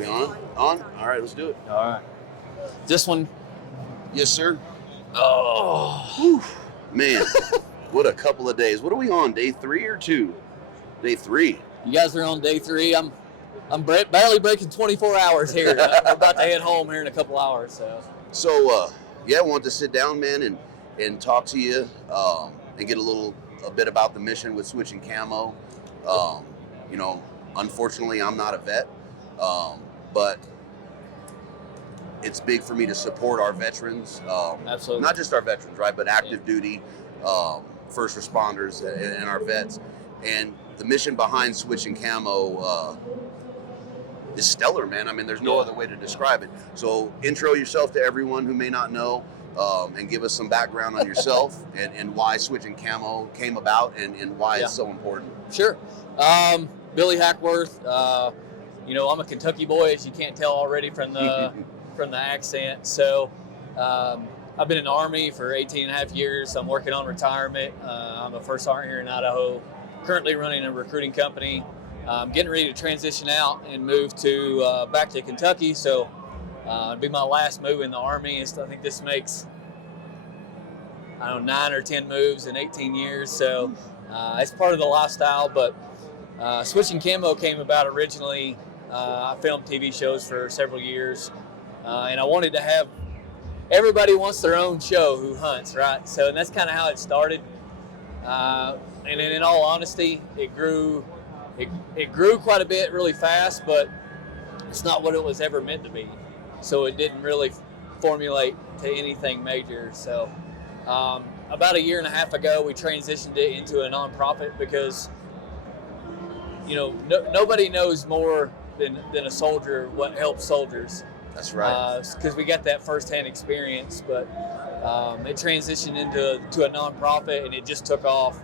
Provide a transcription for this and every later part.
We on? On? All right, let's do it. All right. This one. Yes, sir. Oh. Whew. Man, what a couple of days. What are we on, day 3 or 2? Day 3. You guys are on day 3. I'm barely breaking 24 hours here. I'm about to head home here in a couple hours. So I wanted to sit down, man, and talk to you and get a bit about the mission with switching Camo. Unfortunately, I'm not a vet, but it's big for me to support our veterans. Absolutely. Not just our veterans, right, but active duty, first responders, and our vets. And the mission behind switching Camo is stellar, man. I mean, there's no other way to describe it. So intro yourself to everyone who may not know, and give us some background on yourself and why switching Camo came about and why it's so important. Sure. Billy Hackworth. I'm a Kentucky boy, as you can't tell already from the from the accent. So I've been in the Army for 18 and a half years. I'm working on retirement. I'm a first sergeant here in Idaho, currently running a recruiting company. I'm getting ready to transition out and move to back to Kentucky. So it'll be my last move in the Army. I think this makes, 9 or 10 moves in 18 years. So it's part of the lifestyle. But switching Camo came about originally. I filmed TV shows for several years, and I wanted to have, everybody wants their own show who hunts, right? So and that's kind of how it started. And then in all honesty, it grew quite a bit really fast, but it's not what it was ever meant to be. So it didn't really formulate to anything major. So about a year and a half ago, we transitioned it into a nonprofit because, nobody knows more than a soldier what helps soldiers. That's right. Because we got that firsthand experience, but it transitioned into a nonprofit, and it just took off.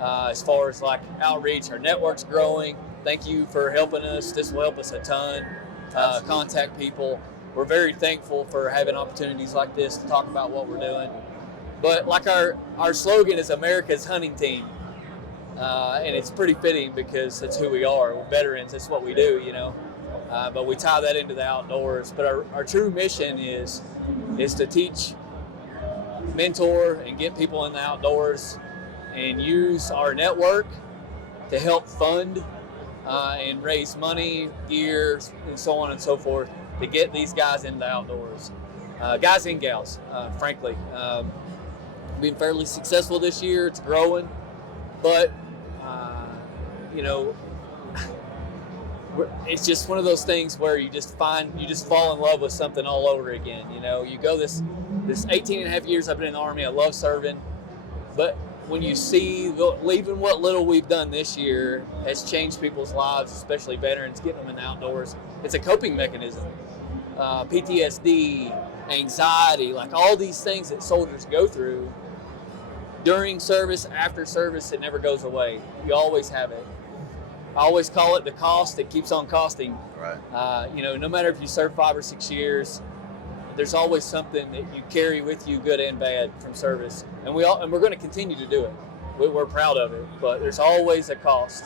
As far as like outreach, our network's growing. Thank you for helping us. This will help us a ton. Contact people. We're very thankful for having opportunities like this to talk about what we're doing. But like our slogan is America's hunting team. And it's pretty fitting because that's who we are. We're veterans. That's what we do, But we tie that into the outdoors. But our true mission is to teach, mentor, and get people in the outdoors and use our network to help fund and raise money, gear, and so on and so forth to get these guys in the outdoors. Guys and gals, frankly. Been fairly successful this year. It's growing. But, it's just one of those things where you just fall in love with something all over again. You go this 18 and a half years I've been in the Army. I love serving. But when you see even what little we've done this year has changed people's lives, especially veterans, getting them in the outdoors, it's a coping mechanism. PTSD, anxiety, like all these things that soldiers go through during service, after service, it never goes away. You always have it. I always call it the cost that keeps on costing. Right. No matter if you serve 5 or 6 years, there's always something that you carry with you, good and bad, from service. And we're going to continue to do it. We're proud of it, but there's always a cost.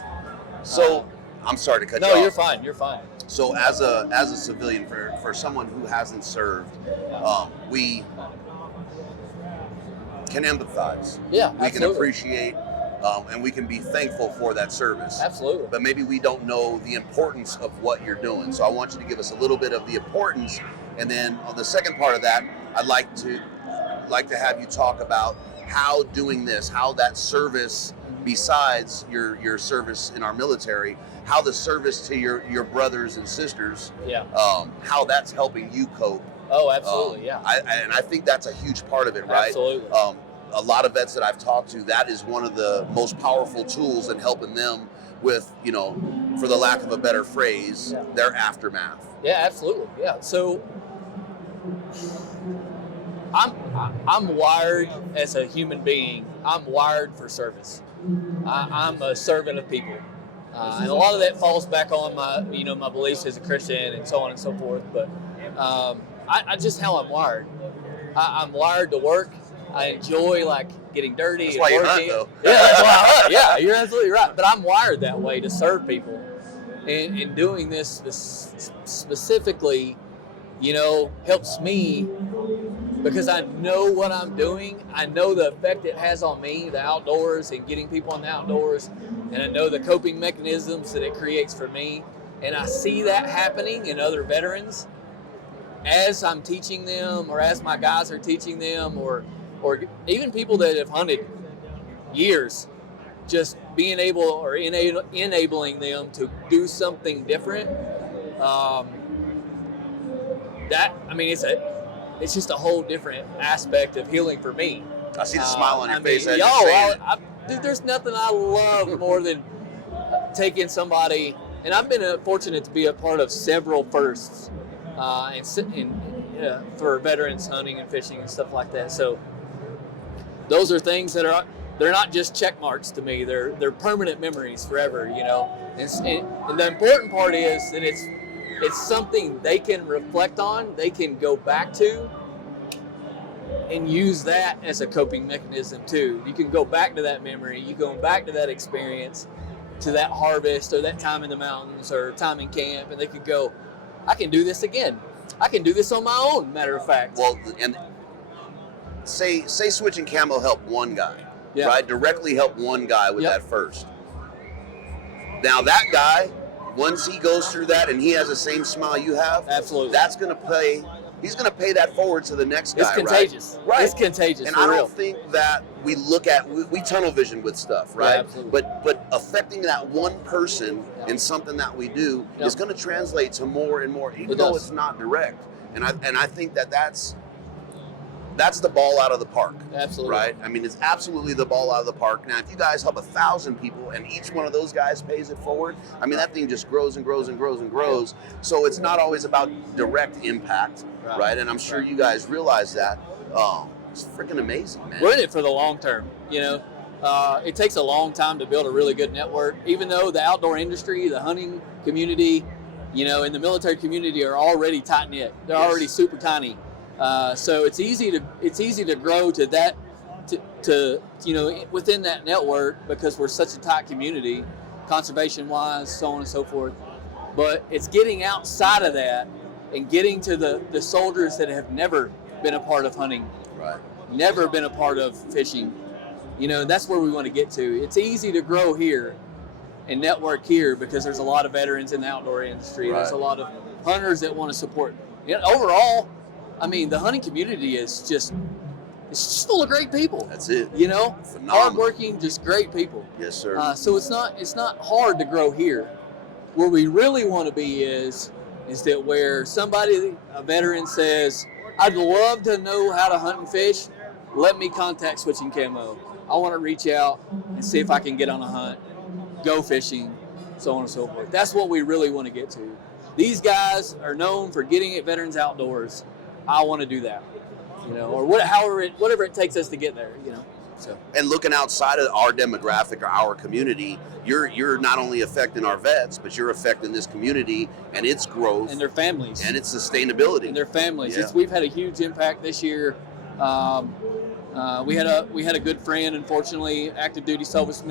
So I'm sorry to cut you off. No, you're fine. You're fine. So as a civilian, for someone who hasn't served, we can empathize. Yeah, we absolutely. can appreciate, and we can be thankful for that service. Absolutely. But maybe we don't know the importance of what you're doing. So I want you to give us a little bit of the importance, and then on the second part of that, I'd like to have you talk about how doing this, how that service, besides your service in our military, how the service to your brothers and sisters, how that's helping you cope. Oh, absolutely, yeah. I think that's a huge part of it, right? Absolutely. A lot of vets that I've talked to, that is one of the most powerful tools in helping them with, for the lack of a better phrase, their aftermath. Yeah, absolutely. Yeah. So I'm wired as a human being. I'm wired for service. I'm a servant of people. And a lot of that falls back on my beliefs as a Christian and so on and so forth. But I just how I'm wired. I'm wired to work. I enjoy getting dirty. That's and why working. you hunt, though. Yeah, that's why I hunt. Yeah, you're absolutely right. But I'm wired that way to serve people. And doing this specifically, helps me because I know what I'm doing. I know the effect it has on me, the outdoors, and getting people in the outdoors. And I know the coping mechanisms that it creates for me. And I see that happening in other veterans as I'm teaching them, or as my guys are teaching them, or even people that have hunted years, just being able or enabling them to do something different. It's just a whole different aspect of healing for me. I see the smile on your face. Dude, there's nothing I love more than taking somebody, and I've been fortunate to be a part of several firsts, for veterans hunting and fishing and stuff like that. So those are things that they're not just check marks to me. They're permanent memories forever. And the important part is that it's something they can reflect on, they can go back to, and use that as a coping mechanism too. You can go back to that memory, you go back to that experience, to that harvest or that time in the mountains or time in camp, and they could go, I can do this again. I can do this on my own, matter of fact. Well, and say switching Camo helped one guy, yeah. right? Directly helped one guy with that first. Now that guy, once he goes through that and he has the same smile you have, absolutely, that's going to play. He's going to pay that forward to the next guy. It's contagious. Right? It's contagious. And for I don't real. think that we look at we tunnel vision with stuff, right? Yeah, absolutely. But affecting that one person in something that we do is going to translate to more and more, even though it's not direct. And I think that's the ball out of the park. Absolutely. Right? I mean, it's absolutely the ball out of the park. Now, if you guys help 1,000 people and each one of those guys pays it forward, I mean, that thing just grows and grows and grows and grows. So it's not always about direct impact, right? And I'm sure you guys realize that. It's freaking amazing, man. We're in it for the long term, It takes a long time to build a really good network, even though the outdoor industry, the hunting community, and the military community are already tight-knit. They're already super tiny. So it's easy to grow to that, to within that network, because we're such a tight community, conservation-wise, so on and so forth. But it's getting outside of that and getting to the soldiers that have never been a part of hunting, right? Never been a part of fishing. That's where we want to get to. It's easy to grow here and network here because there's a lot of veterans in the outdoor industry. Right. There's a lot of hunters that want to support. Overall, I mean, the hunting community is it's just full of great people. That's it. Phenomenal. Hardworking, just great people. Yes, sir. So it's not hard to grow here. Where we really want to be is that where a veteran says, I'd love to know how to hunt and fish. Let me contact Switching Camo. I want to reach out and see if I can get on a hunt, go fishing, so on and so forth. That's what we really want to get to. These guys are known for getting at veterans outdoors. I want to do that, or whatever it takes us to get there, So. And looking outside of our demographic or our community, you're not only affecting our vets, but you're affecting this community and its growth and their families and its sustainability and their families. Yeah. We've had a huge impact this year. We had a good friend, unfortunately, active duty service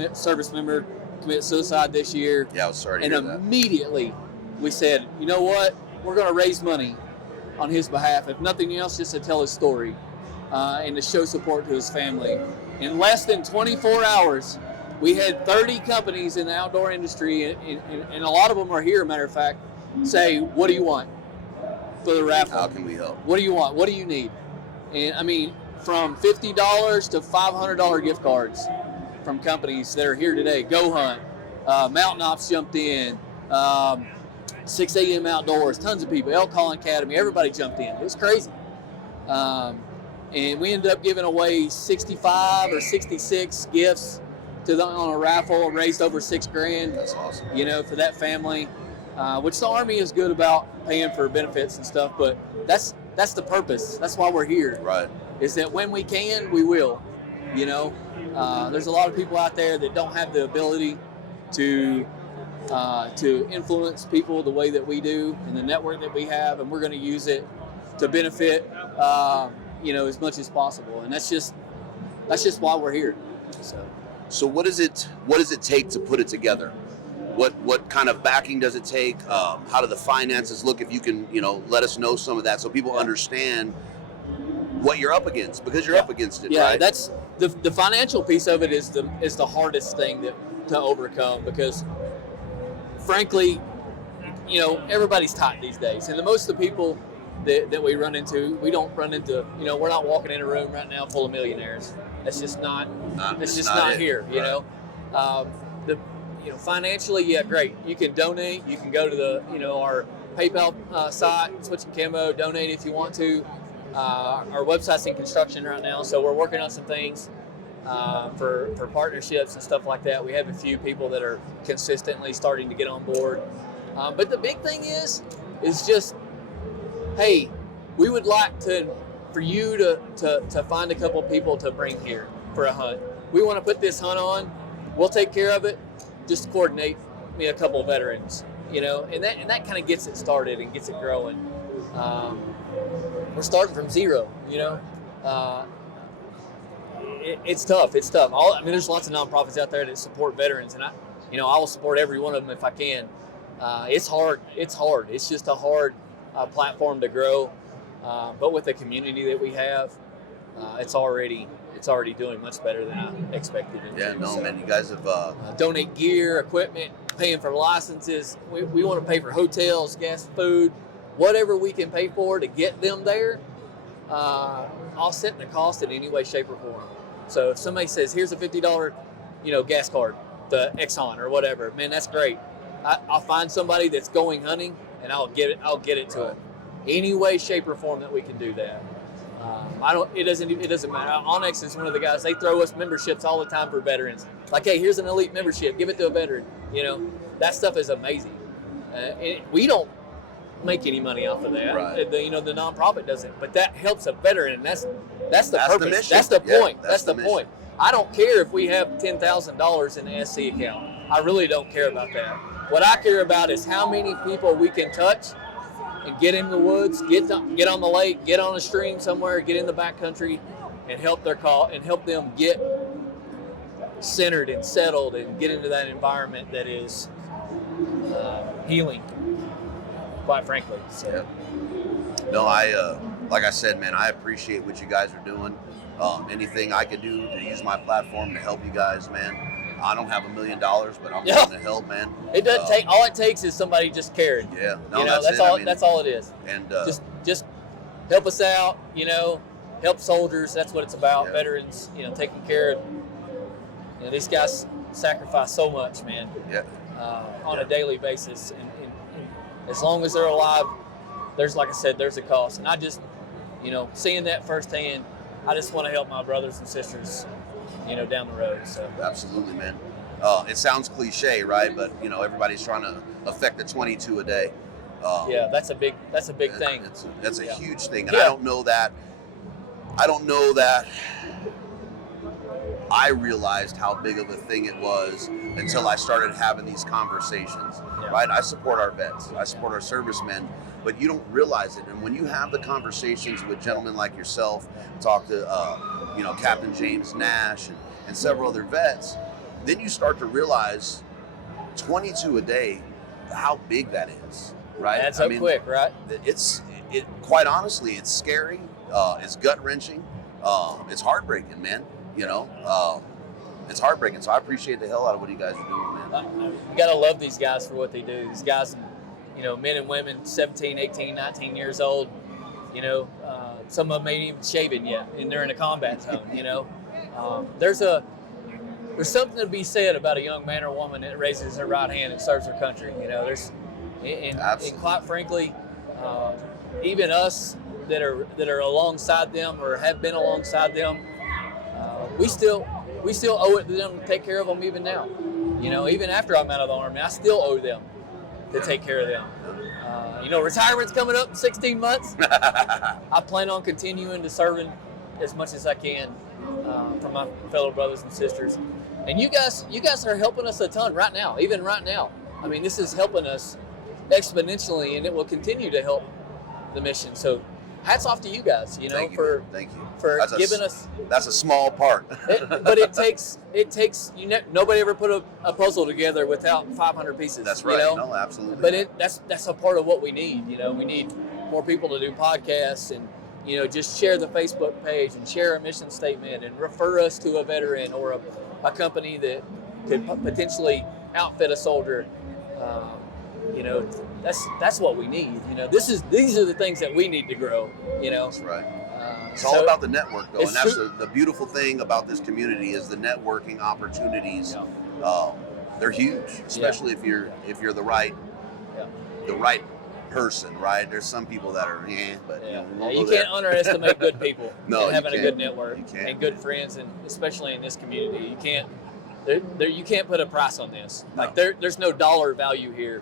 member, commit suicide this year. Yeah, I was sorry to hear that. And immediately we said, you know what? We're going to raise money on his behalf, if nothing else, just to tell his story and to show support to his family. In less than 24 hours, we had 30 companies in the outdoor industry, and a lot of them are here, matter of fact, say, what do you want for the raffle? How can we help? What do you want? What do you need? And I mean, from $50 to $500 gift cards from companies that are here today. Go Hunt, Mountain Ops jumped in, 6 a.m. Outdoors, tons of people, Elk Calling Academy, everybody jumped in. It was crazy. And we ended up giving away 65 or 66 gifts on a raffle, raised over $6,000. That's awesome. For that family, which the Army is good about paying for benefits and stuff, but that's the purpose. That's why we're here. Right. Is that when we can, we will. There's a lot of people out there that don't have the ability to influence people the way that we do and the network that we have, and we're going to use it to benefit as much as possible. And that's just why we're here. So what does it take to put it together? what kind of backing does it take? How do the finances look? If you can, let us know some of that so people understand what you're up against, because you're up against it. Yeah, right? that's the financial piece of it is the hardest thing to overcome, because frankly, everybody's tight these days, and most of the people that we run into, we don't run into, we're not walking in a room right now full of millionaires. That's just not here. Financially, yeah, great. You can donate. You can go to the our PayPal site, Switching Camo, donate if you want to. Our website's in construction right now, so we're working on some things for partnerships and stuff like that. We have a few people that are consistently starting to get on board. But the big thing is just, hey, we would like for you to find a couple people to bring here for a hunt. We want to put this hunt on. We'll take care of it. Just coordinate me a couple of veterans, and that kind of gets it started and gets it growing. We're starting from zero, It's tough. It's tough. There's lots of nonprofits out there that support veterans, and I will support every one of them if I can. It's hard. It's just a hard platform to grow. But with the community that we have, it's already doing much better than I expected it to. Man, you guys have donate gear, equipment, paying for licenses. We want to pay for hotels, gas, food, whatever we can pay for to get them there. Offset the cost in any way, shape, or form. So if somebody says, "Here's a $50, gas card to Exxon or whatever," man, that's great. I'll find somebody that's going hunting, and I'll get it to them. Any way, shape, or form that we can do that. It doesn't matter. Onyx is one of the guys. They throw us memberships all the time for veterans. Like, hey, here's an elite membership. Give it to a veteran. That stuff is amazing. We don't make any money off of that. Right. The nonprofit doesn't, but that helps a veteran, and that's the purpose. The mission. That's the point. That's the point. I don't care if we have $10,000 in the SC account. I really don't care about that. What I care about is how many people we can touch and get in the woods, get on the lake, get on a stream somewhere, get in the backcountry, and help them get centered and settled and get into that environment that is healing, quite frankly. So. No, like I said, man, I appreciate what you guys are doing. Anything I can do to use my platform to help you guys, man. I don't have $1 million, but I'm willing to help, man. It doesn't take. All it takes is somebody just caring. Yeah, that's all. That's all it is. And just help us out. Help soldiers. That's what it's about. Yeah. Veterans. Taking care of. These guys sacrifice so much, man. Yeah. On a daily basis, and as long as they're alive, like I said, there's a cost. And I just, seeing that firsthand, I just want to help my brothers and sisters, down the road. So absolutely, man. It sounds cliche, right? But everybody's trying to affect the 22 a day. Yeah, that's a big thing. That's a huge thing, and I don't know that I realized how big of a thing it was until I started having these conversations. Yeah. Right? I support our vets. I support our servicemen. But you don't realize it. And when you have the conversations with gentlemen like yourself, talk to, Captain James Nash and several other vets, then you start to realize 22 a day, how big that is, right? That's so quick, right? Quite honestly, it's scary. It's gut wrenching. It's heartbreaking, man. It's heartbreaking. So I appreciate the hell out of what you guys are doing, man. You gotta love these guys for what they do. These guys, men and women, 17, 18, 19 years old, some of them ain't even shaven yet, and they're in a combat zone, There's something to be said about a young man or woman that raises their right hand and serves their country. And quite frankly, even us that are alongside them or have been alongside them, we still owe it to them to take care of them even now. Even after I'm out of the Army, I still owe them to take care of them. Retirement's coming up in 16 months. I plan on continuing to serving as much as I can for my fellow brothers and sisters. And you guys are helping us a ton right now, even right now. This is helping us exponentially, and it will continue to help the mission. So hats off to you guys, you know, Thank you, for man. Thank you. for That's giving us. That's a small part. But it takes nobody ever put a puzzle together without 500 pieces. That's right. You know? No, absolutely. But that's a part of what we need. You know, we need more people to do podcasts and, you know, just share the Facebook page and share a mission statement and refer us to a veteran or a company that could potentially outfit a soldier. You know, that's what we need. You know, these are the things that we need to grow. You know, That's right. It's all about the network, though, and that's the beautiful thing about this community is the networking opportunities. Yeah. They're huge, especially if you're the right person, right? There's some people that are, but you can't underestimate good people. No, and having you a good can't. network You can't. and good friends, and especially in this community, you can't. You can't put a price on this. No. Like there's no dollar value here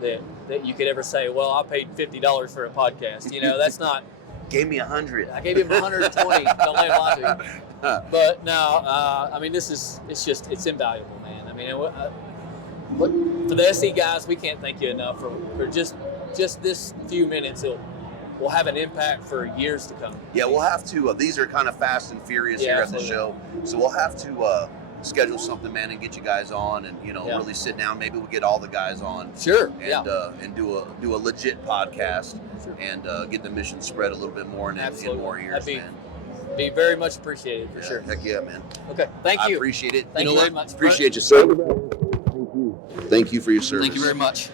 that you could ever say, well, I paid $50 for a podcast. You know, that's not. Gave me 100. I gave him 120. Don't let him lie to you. But no, I mean, it's invaluable, man. I mean, for the SE guys, we can't thank you enough for just this few minutes. Will have an impact for years to come. Yeah, we'll have to. These are kind of fast and furious here at the show, so we'll have to schedule something, man, and get you guys on, and really sit down. Maybe we'll get all the guys on. Sure. And do a legit podcast, and get the mission spread a little bit more and in more ears, man. Be very much appreciated for sure. Heck yeah, man. Okay, thank you. I appreciate it. Thank you very much. Appreciate you, sir. Thank you for your service. Thank you very much.